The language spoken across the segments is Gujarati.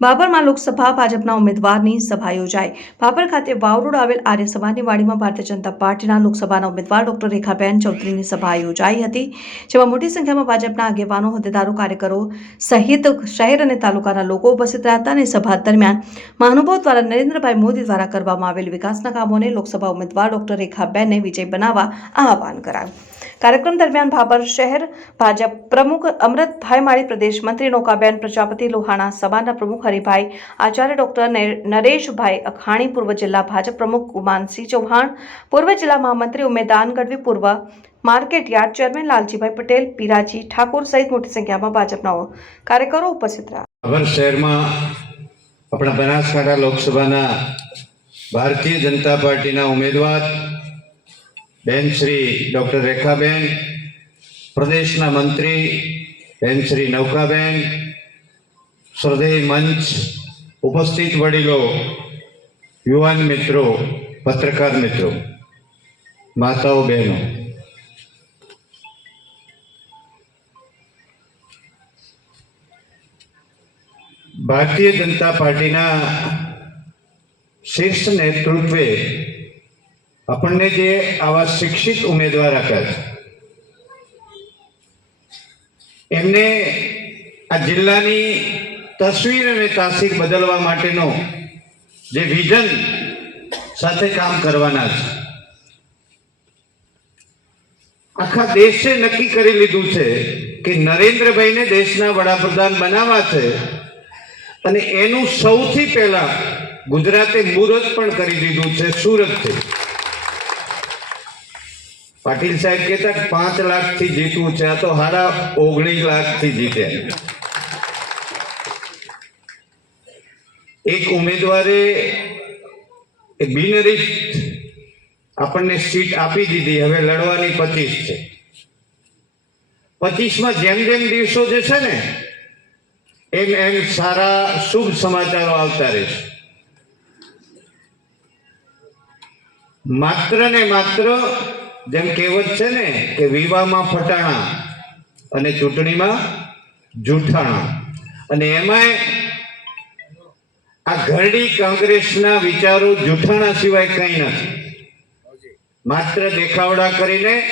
બાબરમાં લોકસભા ભાજપના ઉમેદવારની સભા યોજાઈ. બાબર ખાતે વાવરોડ આવેલ આર્ય સભાની વાડીમાં ભારતીય જનતા પાર્ટીના લોકસભાના ઉમેદવાર ડોક્ટર રેખાબેન ચૌધરીની સભા યોજાઈ હતી, જેમાં મોટી સંખ્યામાં ભાજપના આગેવાનો, હોદ્દેદારો, કાર્યકરો સહિત શહેર અને તાલુકાના લોકો ઉપસ્થિત રહ્યા હતા અને સભા દરમિયાન મહાનુભાવ દ્વારા નરેન્દ્રભાઈ મોદી દ્વારા કરવામાં આવેલ વિકાસના કામોને લોકસભા ઉમેદવાર ડોક્ટર રેખાબેનને વિજય બનાવવા આહવાન કરાયું. કાર્યક્રમ દરમિયાન ભાભર શહેર ભાજપ પ્રમુખ અમૃતભાઈ માળી, પ્રદેશ મંત્રી નૌકાબેન, પ્રજાપતિ લોહાણા, સભાના પ્રમુખ હરિભાઈ, આચાર્ય ડોક્ટર નરેશભાઈ અખાણી, પૂર્વ જિલ્લા ભાજપ પ્રમુખ ગુમાનસિંહ ચૌહાણ, પૂર્વ જિલ્લા મહામંત્રી ઉમેદાન ગઢવી, પૂર્વ market yard chairman Laljibhai Patel, Piraji Thakor સહિત મોટી સંખ્યામાં ભાજપના કાર્યકરો ઉપસ્થિત રહ્યા. અમર શહેરમાં આપણા બનાસકાંઠા લોકસભાના ભારતીય જનતા પાર્ટીના ઉમેદવાર બેન શ્રી ડૉક્ટર રેખાબેન, પ્રદેશના મંત્રી બેન શ્રી નૌકાબેન શ્રદ્ધેય મંચ ઉપસ્થિત વડીલો, યુવાન મિત્રો, પત્રકાર મિત્રો, માતાઓ, બહેનો. ભારતીય જનતા પાર્ટીના શીર્ષ નેતૃત્વે આપણને જે આવા શિક્ષિત ઉમેદવાર આપ્યા છે, એમને આ જિલ્લાની તસવીર અને તાસીર બદલવા માટેનો જે વિઝન સાથે કામ કરવાના છે. આખા દેશે નક્કી કરી લીધું છે કે નરેન્દ્રભાઈને દેશના વડાપ્રધાન બનાવવા છે અને એનું સૌથી પહેલા ગુજરાતે મુહૂર્ત પણ કરી દીધું છે સુરતથી પાટીલ સાહેબ કહેતા પાંચ લાખથી જીતવું છે, આ તો હારા ઓગણીસ લાખથી જીતે. એક ઉમેદવારે બિનહરીફ આપણને સીટ આપી દીધી, હવે લડવાની પચીસ છે. પચીસમાં જેમ જેમ દિવસો જે છે ને, એમ એમ સારા શુભ સમાચારો આવતા રહેશે માત્ર ને માત્ર જેમ કહેવત છે ને કે વિવાહમાં ફટાણા અને ચૂંટણીમાં જૂઠાણા. અને એમાંય આ ઘરડી કોંગ્રેસના વિચારો જૂઠાણા સિવાય કંઈ નથી. માત્ર દેખાવડા કરીને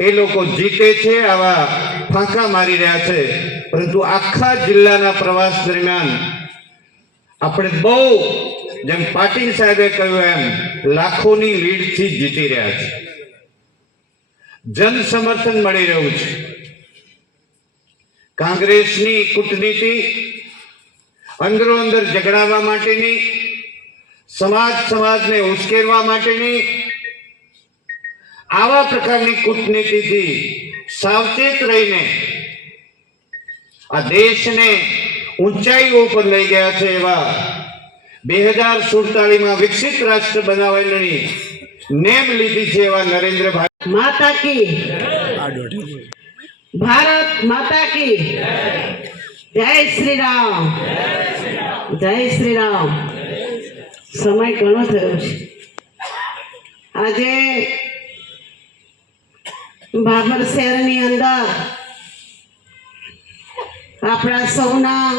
એ લોકો જીતે છે, આવા ફાંકા મારી રહ્યા છે. પરંતુ આખા જિલ્લાના પ્રવાસ દરમિયાન આપણે બહુ, જેમ પાટીલ સાહેબે કહ્યું એમ, લાખોની લીડથી જીતી રહ્યા છે. જન સમર્થન મળી રહ્યું છે. કોંગ્રેસની કૂટનીતિ અંદરો અંદર ઝઘડાવા માટેની, સમાજ સમાજને ઉશ્કેરવા માટેની, આવા પ્રકારની કૂટનીતિથી સાવચેત રહીને આ દેશને ઊંચાઈઓ પર લઈ ગયા છે એવા બે હજાર સુડતાલીસમાં વિકસિત રાષ્ટ્ર બનાવવાની નેમ લીધી છે એવા નરેન્દ્રભાઈ માતા કી. ભારત માતા કી. જય શ્રી રામ જય શ્રી રામ સમય ઘણો થયો છે. આજે બાબર શહેરની અંદર આપણા સૌના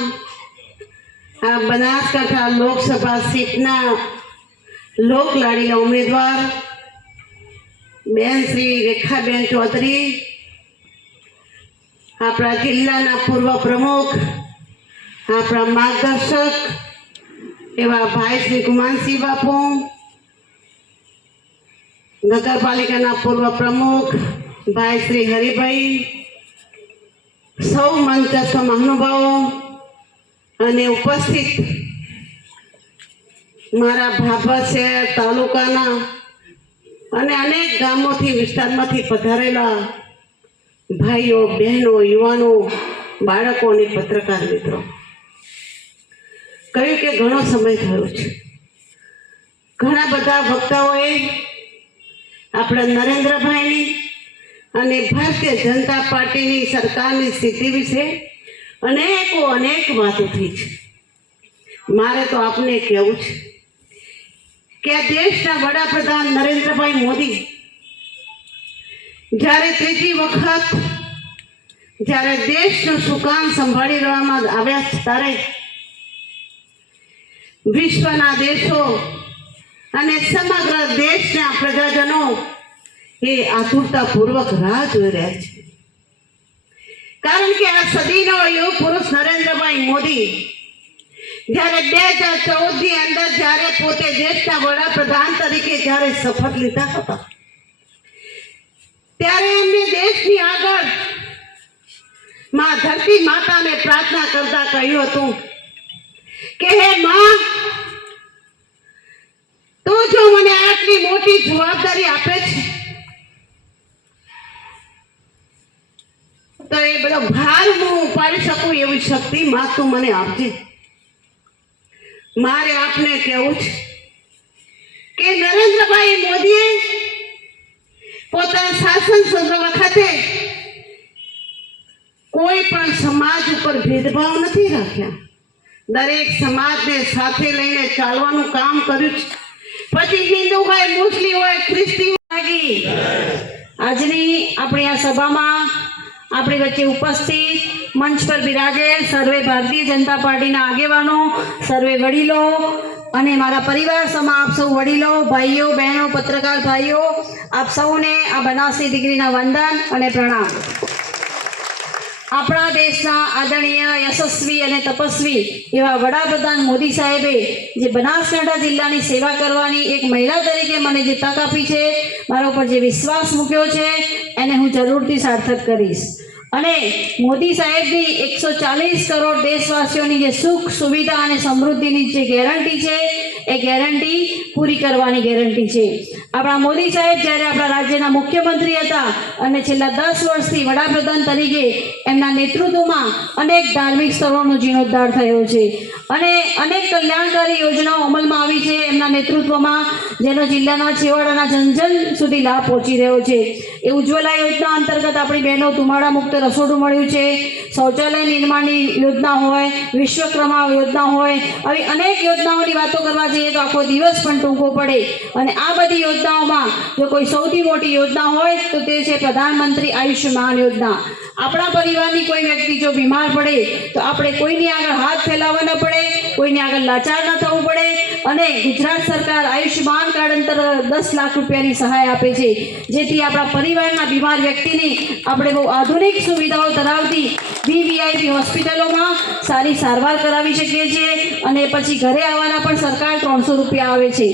આ બનાસકાંઠા લોકસભા સીટના લોકલાડીલા ઉમેદવાર બેન શ્રી રેખાબેન ચૌધરી, આપણા જિલ્લાના પૂર્વ પ્રમુખ, આપણા માર્ગદર્શક એવા ભાઈ શ્રી ગુમાનસિંહ બાપુ, નગરપાલિકાના પૂર્વ પ્રમુખ ભાઈ શ્રી હરિભાઈ, સૌ મંચસ્થ મહાનુભાવો અને ઉપસ્થિત મારા ભાભા શહેર તાલુકાના અને અનેક ગામોથી, વિસ્તારમાંથી પધારેલા ભાઈઓ, બહેનો, યુવાનો, બાળકો અને પત્રકાર મિત્રો. કહ્યું કે ઘણો સમય થયો છે. ઘણા બધા વક્તાઓએ આપણા નરેન્દ્રભાઈની અને ભારતીય જનતા પાર્ટીની સરકારની સ્થિતિ વિશે અનેકો, અનેક વાતો થઈ છે. મારે તો આપને કહેવું છે કે દેશના વડાપ્રધાન નરેન્દ્રભાઈ મોદી જ્યારે ત્રીજી વખત જ્યારે દેશનું સુકાન સંભાળી રહેવામાં આવ્યા ત્યારે વિશ્વના દેશો અને સમગ્ર દેશના પ્રજાજનો એ આતુરતાપૂર્વક રાહ જોઈ રહ્યા છે. કારણ કે આ સદીનો યુગ પુરુષ નરેન્દ્રભાઈ મોદી જ્યારે બે હજાર ચૌદની અંદર જ્યારે પોતે દેશના વડાપ્રધાન તરીકે જ્યારે શપથ લીધા હતા, ત્યારે એમને દેશની આગળમાં ધરતી માતાને પ્રાર્થના કરતા કહ્યું હતું કે, હે માં, તું જો મને આટલી મોટી જવાબદારી આપે છે, તો એ બધો ભાર હું ઉપાડી શકું એવી શક્તિ માં તું મને આપજે. મારે આપને કહેવું છે કે નરેન્દ્રભાઈ મોદીએ પોતાના શાસન સત્ર વખતે કોઈ પણ સમાજ ઉપર ભેદભાવ નથી રાખ્યા. દરેક સમાજને સાથે લઈને ચાલવાનું કામ કર્યું છે. પછી હિન્દુ હોય મુસ્લિમ હોય ખ્રિસ્તી લાગી આજની આપણી આ સભામાં આપણી વચ્ચે ઉપસ્થિત મંચ પર બિરાજેલ સર્વે ભારતીય જનતા પાર્ટીના આગેવાનો, સર્વે વડીલો અને મારા પરિવાર સમા આપ સૌ વડીલો, ભાઈઓ, બહેનો, પત્રકાર ભાઈઓ, આપ સૌને આ બનાસની દીકરીના વંદન અને પ્રણામ. આપણા દેશના આદરણીય, યશસ્વી અને તપસ્વી એવા વડાપ્રધાન મોદી સાહેબે જે બનાસકાંઠા જિલ્લાની સેવા કરવાની એક મહિલા તરીકે મને જે તક આપી છે, મારા ઉપર જે વિશ્વાસ મૂક્યો છે, એને હું જરૂરથી સાર્થક કરીશ. અને મોદી સાહેબની એકસો ચાલીસ કરોડ દેશવાસીઓની જે સુખ, સુવિધા અને સમૃદ્ધિની જે ગેરંટી છે, એ ગેરંટી પૂરી કરવાની ગેરંટી છે. આપણા મોદી સાહેબ જ્યારે આપણા રાજ્યના મુખ્યમંત્રી હતા અને છેલ્લા દસ વર્ષથી વડાપ્રધાન તરીકે એમના નેતૃત્વમાં અનેક ધાર્મિક સ્થળોનો જીર્ણોદ્ધાર થયો છે. અને અનેક કલ્યાણકારી યોજનાઓ અમલમાં આવી છે. એમના નેતૃત્વમાં જેનો જિલ્લાના છેવાડાના જનજન સુધી લાભ પહોંચી રહ્યો છે. એ ઉજ્જવલા યોજના અંતર્ગત આપણી બહેનો ધુમાડા મુક્ત રસોડું મળ્યું છે. શૌચાલય નિર્માણની યોજના હોય, વિશ્વકર્મા યોજના હોય, આવી અનેક યોજનાઓની વાતો કરવા જઈએ તો આખો દિવસ પણ ટૂંકો પડે. અને આ બધી યોજનાઓમાં જો કોઈ સૌથી મોટી યોજના હોય, તો તે છે પ્રધાનમંત્રી આયુષ્યમાન યોજના. આપણા પરિવારની કોઈ વ્યક્તિ જો બીમાર પડે, તો આપણે કોઈની આગળ હાથ ફેલાવવા ન પડે, કોઈની આગળ લાચાર ન થવું પડે. અને ગુજરાત સરકાર આયુષ્યમાન કાર્ડ અંતર્ગત દસ લાખ રૂપિયાની સહાય આપે છે. જેથી આપણા પરિવારના બીમાર વ્યક્તિની આપણે બહુ આધુનિક સુવિધાઓ ધરાવતી વીવીઆઈપી હોસ્પિટલોમાં સારી સારવાર કરાવી શકીએ છીએ અને પછી ઘરે આવવાના પણ સરકાર ત્રણસો રૂપિયા આવે છે.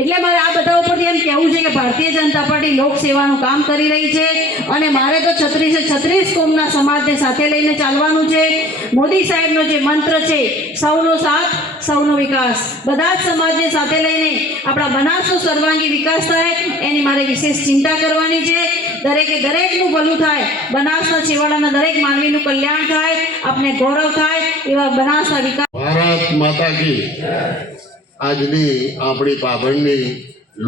એટલે મારે આ બધા ઉપરથી એમ કહેવું છે કે ભારતીય જનતા પાર્ટી લોકસેવાનું કામ કરી રહી છે અને મારે તો છત્રીસે છત્રીસ કોમના સમાજને સાથે લઈને ચાલવાનું છે. મોદી સાહેબનો જે મંત્ર છે, સૌનો સાથ, સૌનો વિકાસ. બધા જ સમાજને સાથે લઈને આપણા બનાસનો સર્વાંગી વિકાસ થાય એની મારે વિશેષ ચિંતા કરવાની છે. દરેકે દરેકનું ભલું થાય. બનાસના છેવાડાના દરેક માનવીનું કલ્યાણ થાય, આપને ગૌરવ થાય, એવા બનાસના વિકાસ ભારત માતાજી આજની આપણી પાભણની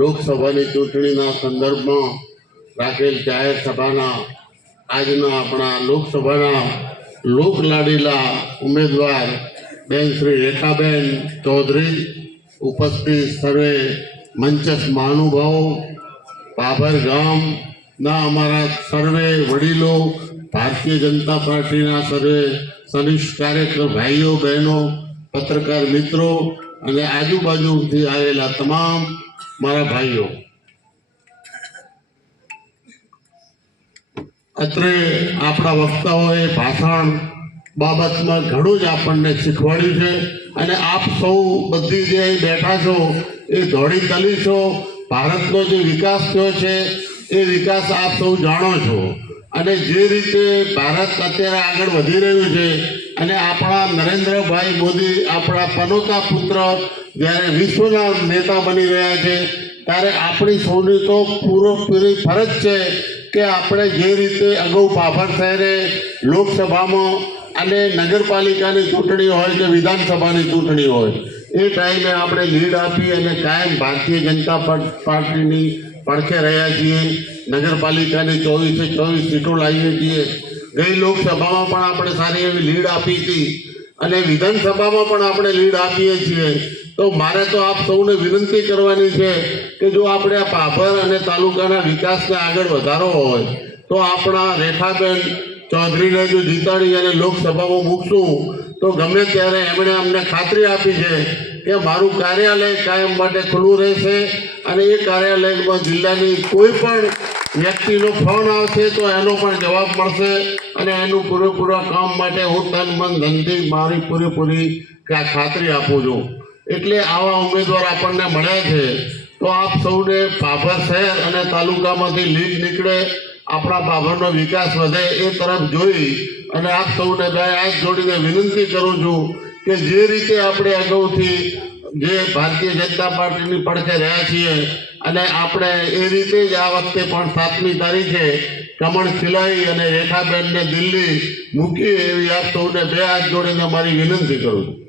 લોકસભાની ચૂંટણીના સંદર્ભમાં રાખેલ જાહેર સભાના આજના આપણા લોકસભાના લોકલાડીલા ઉમેદવાર બેન શ્રી રેખાબેન ચૌધરી ઉપસ્થિત સર્વે મંચસ મહાનુભાવો, પાભર ગામના અમારા સર્વે વડીલો ભારતીય જનતા પાર્ટીના સર્વે સનિષ્ઠ કાર્યકર ભાઈઓ, બહેનો, પત્રકાર મિત્રો અને આજુબાજુથી આવેલા તમામ મારા ભાઈઓ. અત્રે આપણા વક્તાઓએ ભાષણ બાબતમાં ઘણું જ આપણને શીખવાડ્યું છે અને આપ સૌ બધી જે બેઠા છો એ દોડી તલી છો, ભારતનો જે વિકાસ થયો છે એ વિકાસ આપ સૌ જાણો છો. અને જે રીતે ભારત અત્યારે આગળ વધી રહ્યું છે, અને આપણા નરેન્દ્રભાઈ મોદી, આપણા પનોતા પુત્ર જ્યારે વિશ્વના નેતા બની રહ્યા છે, ત્યારે આપણી સૌની તો પૂરેપૂરી ફરજ છે કે આપણે જે રીતે અગાઉ પાફર શહેરે લોકસભામાં અને નગરપાલિકાની ચૂંટણી હોય કે વિધાનસભાની ચૂંટણી હોય, એ ટાઈમે આપણે લીડ આપી અને કાયમ ભારતીય જનતા પાર્ટીની પડખે રહ્યા છીએ. નગરપાલિકાની ચોવીસે ચોવીસ સીટો લાવીએ છીએ. ગઈ લોકસભામાં પણ આપણે સારી એવી લીડ આપી હતી અને વિધાનસભામાં પણ આપણે લીડ આપીએ છીએ. તો મારે તો આપ સૌને વિનંતી કરવાની છે કે જો આપણે આ પાભર અને તાલુકાના વિકાસને આગળ વધારવો હોય, તો આપણા રેખાબેન ચૌધરીને જો જીતાડી અને લોકસભામાં મૂકશું, તો ગમે ત્યારે એમણે અમને ખાતરી આપી છે કે મારું કાર્યાલય કાયમ માટે ખુલ્લું રહેશે અને એ કાર્યાલયમાં જિલ્લાની કોઈ પણ વ્યક્તિનો ફોન આવશે તો એનો પણ જવાબ મળશે અને એનું પૂરેપૂરા કામ માટે હું તન મન ધનથી મારી પૂરેપૂરી ખાતરી આપું છું. એટલે આવા ઉમેદવાર આપણને મળ્યા છે તો આપ સૌને ભાભર શહેર અને તાલુકામાંથી લીડ નીકળે, આપણા ભાભરનો વિકાસ વધે એ તરફ જોઈ અને આપ સૌને બે હાથ જોડીને વિનંતી કરું છું કે જે રીતે આપણે અગાઉથી જે ભારતીય જનતા પાર્ટીની પડખે રહ્યા છીએ અને આપણે એ રીતે જ આ વખતે પણ સાતમી તારીખે કમળ સિલાઈ અને રેખાબેનને દિલ્હી મૂકી એવી આપ સૌને બે હાથ જોડીને મારી વિનંતી કરું છું.